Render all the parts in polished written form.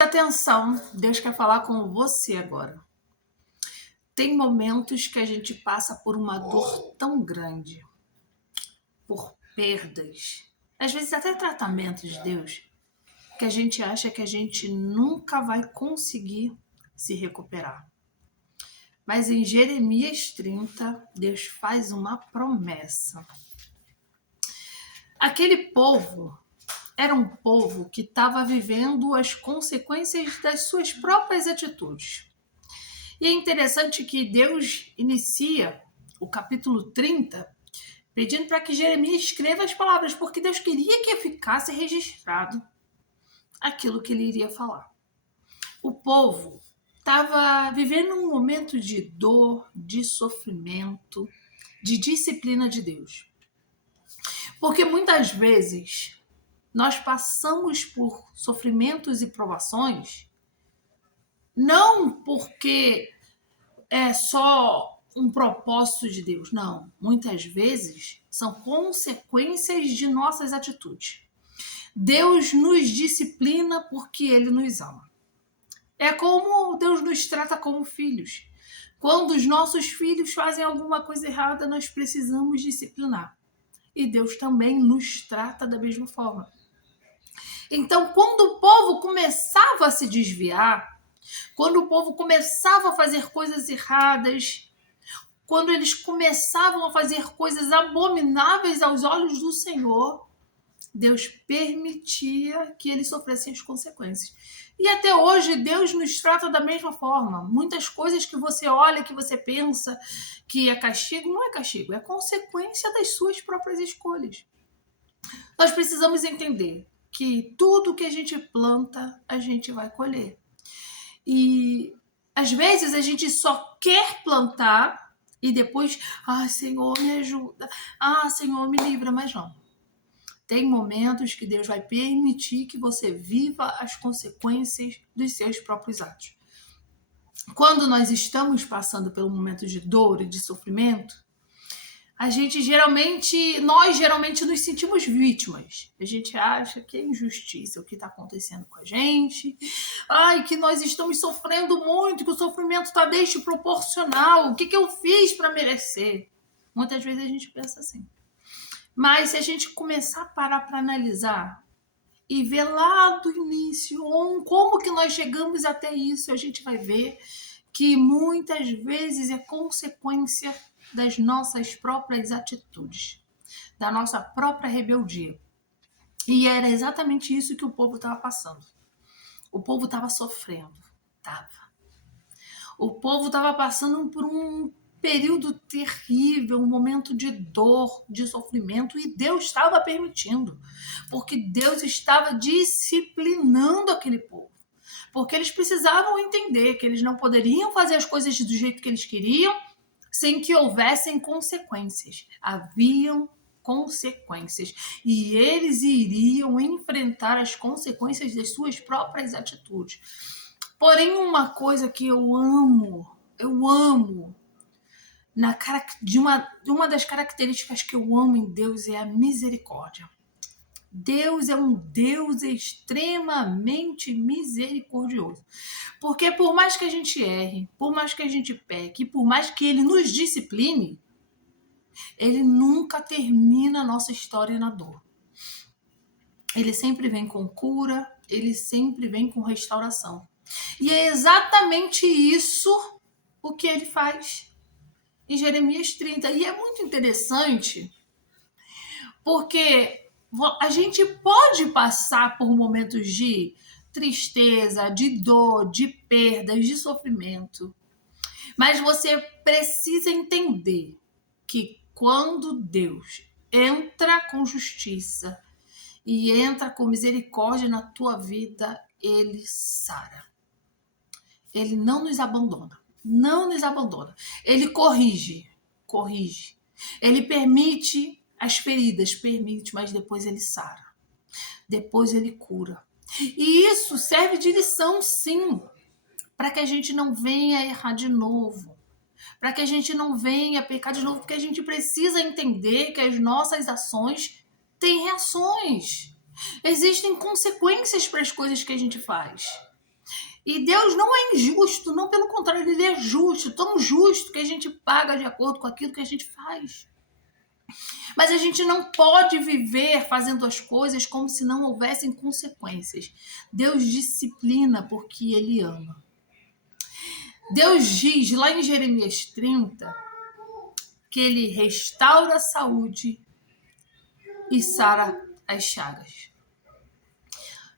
Atenção, Deus quer falar com você agora. Tem momentos que a gente passa por uma dor tão grande, por perdas, às vezes até tratamentos de Deus, que a gente acha que a gente nunca vai conseguir se recuperar. Mas em Jeremias 30, Deus faz uma promessa. Aquele povo era um povo que estava vivendo as consequências das suas próprias atitudes. E é interessante que Deus inicia o capítulo 30 pedindo para que Jeremias escreva as palavras, porque Deus queria que ficasse registrado aquilo que ele iria falar. O povo estava vivendo um momento de dor, de sofrimento, de disciplina de Deus. Porque muitas vezes nós passamos por sofrimentos e provações não porque é só um propósito de Deus. Não. Muitas vezes são consequências de nossas atitudes. Deus nos disciplina porque Ele nos ama. É como Deus nos trata como filhos. Quando os nossos filhos fazem alguma coisa errada, nós precisamos disciplinar. E Deus também nos trata da mesma forma. Então, quando o povo começava a se desviar, quando o povo começava a fazer coisas erradas, quando eles começavam a fazer coisas abomináveis aos olhos do Senhor, Deus permitia que eles sofressem as consequências. E até hoje Deus nos trata da mesma forma. Muitas coisas que você olha, que você pensa que é castigo, não é castigo, é consequência das suas próprias escolhas. Nós precisamos entender que tudo que a gente planta, a gente vai colher. E às vezes a gente só quer plantar e depois, Senhor, me ajuda. Senhor, me livra, mas não. Tem momentos que Deus vai permitir que você viva as consequências dos seus próprios atos. Quando nós estamos passando pelo momento de dor e de sofrimento, nós geralmente nos sentimos vítimas. A gente acha que é injustiça o que está acontecendo com a gente. Que nós estamos sofrendo muito, que o sofrimento está desproporcional. O que eu fiz para merecer? Muitas vezes a gente pensa assim. Mas se a gente começar a parar para analisar e ver lá do início como que nós chegamos até isso, a gente vai ver que muitas vezes é consequência das nossas próprias atitudes, da nossa própria rebeldia. E era exatamente isso que o povo estava passando. O povo estava sofrendo. O povo estava passando por um período terrível, um momento de dor, de sofrimento, e Deus estava permitindo, porque Deus estava disciplinando aquele povo. Porque eles precisavam entender que eles não poderiam fazer as coisas do jeito que eles queriam sem que houvessem consequências. Haviam consequências. E eles iriam enfrentar as consequências das suas próprias atitudes. Porém, uma coisa que eu amo, uma das características que eu amo em Deus é a misericórdia. Deus é um Deus extremamente misericordioso. Porque por mais que a gente erre, por mais que a gente peque, por mais que Ele nos discipline, Ele nunca termina a nossa história na dor. Ele sempre vem com cura, Ele sempre vem com restauração. E é exatamente isso o que Ele faz em Jeremias 30. E é muito interessante porque a gente pode passar por momentos de tristeza, de dor, de perdas, de sofrimento. Mas você precisa entender que quando Deus entra com justiça e entra com misericórdia na tua vida, Ele sara. Ele não nos abandona. Não nos abandona. Ele corrige. Ele permite as feridas, mas depois ele sara. Depois ele cura. E isso serve de lição, sim, para que a gente não venha errar de novo. Para que a gente não venha pecar de novo, porque a gente precisa entender que as nossas ações têm reações. Existem consequências para as coisas que a gente faz. E Deus não é injusto, não, pelo contrário, ele é justo, tão justo que a gente paga de acordo com aquilo que a gente faz. Mas a gente não pode viver fazendo as coisas como se não houvessem consequências. Deus disciplina porque ele ama. Deus diz lá em Jeremias 30 que ele restaura a saúde e sara as chagas.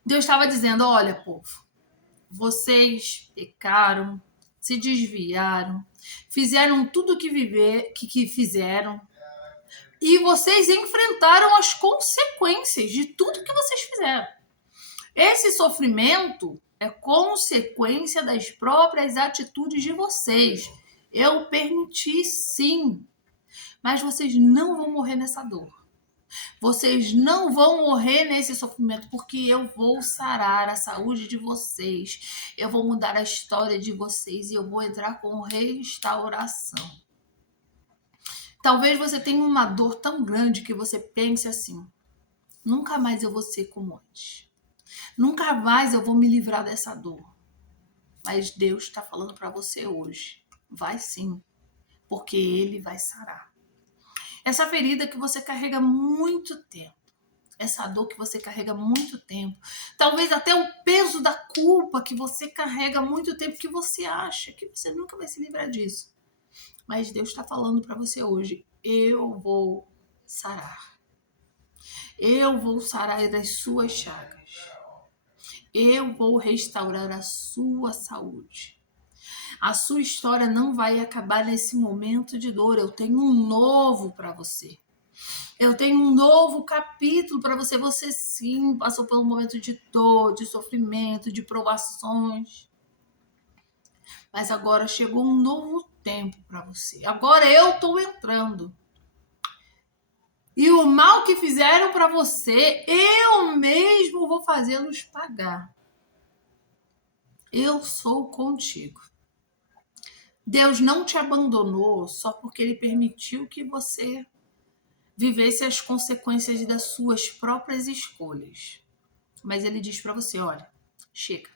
Deus estava dizendo, olha, povo, vocês pecaram, se desviaram, fizeram tudo o que fizeram, e vocês enfrentaram as consequências de tudo que vocês fizeram. Esse sofrimento é consequência das próprias atitudes de vocês. Eu permiti, sim, mas vocês não vão morrer nessa dor. Vocês não vão morrer nesse sofrimento, porque eu vou sarar a saúde de vocês. Eu vou mudar a história de vocês e eu vou entrar com restauração. Talvez você tenha uma dor tão grande que você pense assim, nunca mais eu vou ser como antes. Nunca mais eu vou me livrar dessa dor. Mas Deus está falando para você hoje. Vai sim, porque Ele vai sarar. Essa ferida que você carrega muito tempo, essa dor que você carrega muito tempo, talvez até o peso da culpa que você carrega muito tempo, que você acha que você nunca vai se livrar disso. Mas Deus está falando para você hoje, eu vou sarar. Eu vou sarar das suas chagas. Eu vou restaurar a sua saúde. A sua história não vai acabar nesse momento de dor. Eu tenho um novo para você. Eu tenho um novo capítulo para você. Você sim passou por um momento de dor, de sofrimento, de provações. Mas agora chegou um novo tempo para você. Agora eu estou entrando. E o mal que fizeram para você, eu mesmo vou fazê-los pagar. Eu sou contigo. Deus não te abandonou só porque Ele permitiu que você vivesse as consequências das suas próprias escolhas. Mas Ele diz para você, olha, chega.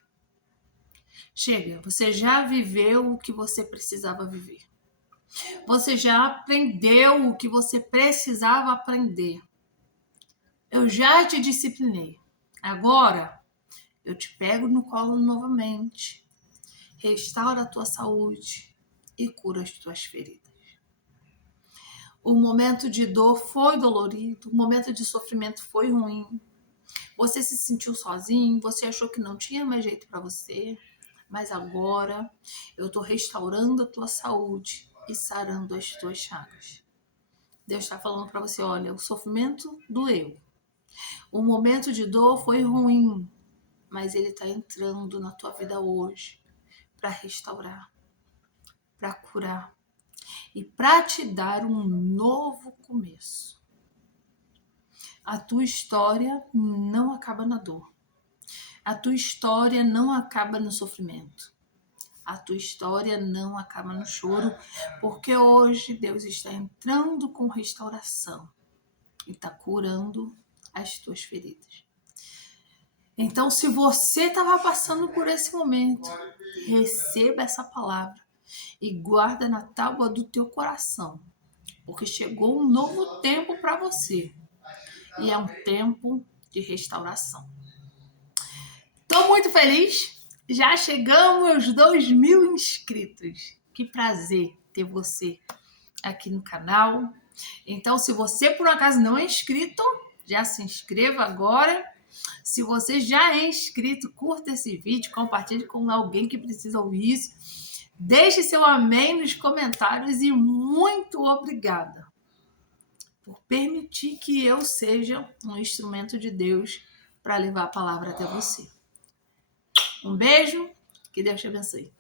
Chega, você já viveu o que você precisava viver. Você já aprendeu o que você precisava aprender. Eu já te disciplinei. Agora, eu te pego no colo novamente. Restaura a tua saúde e cura as tuas feridas. O momento de dor foi dolorido, o momento de sofrimento foi ruim. Você se sentiu sozinho, você achou que não tinha mais jeito para você, mas agora eu estou restaurando a tua saúde e sarando as tuas chagas. Deus está falando para você, olha, o sofrimento doeu. O momento de dor foi ruim, mas Ele está entrando na tua vida hoje para restaurar, para curar e para te dar um novo começo. A tua história não acaba na dor. A tua história não acaba no sofrimento. A tua história não acaba no choro, porque hoje Deus está entrando com restauração e está curando as tuas feridas. Então, se você estava passando por esse momento, receba essa palavra e guarda na tábua do teu coração, porque chegou um novo tempo para você e é um tempo de restauração. Estou muito feliz, já chegamos aos 2.000 inscritos. Que prazer ter você aqui no canal. Então, se você por acaso não é inscrito, já se inscreva agora. Se você já é inscrito, curta esse vídeo, compartilhe com alguém que precisa ouvir isso. Deixe seu amém nos comentários e muito obrigada por permitir que eu seja um instrumento de Deus para levar a palavra até você. Um beijo, que Deus te abençoe.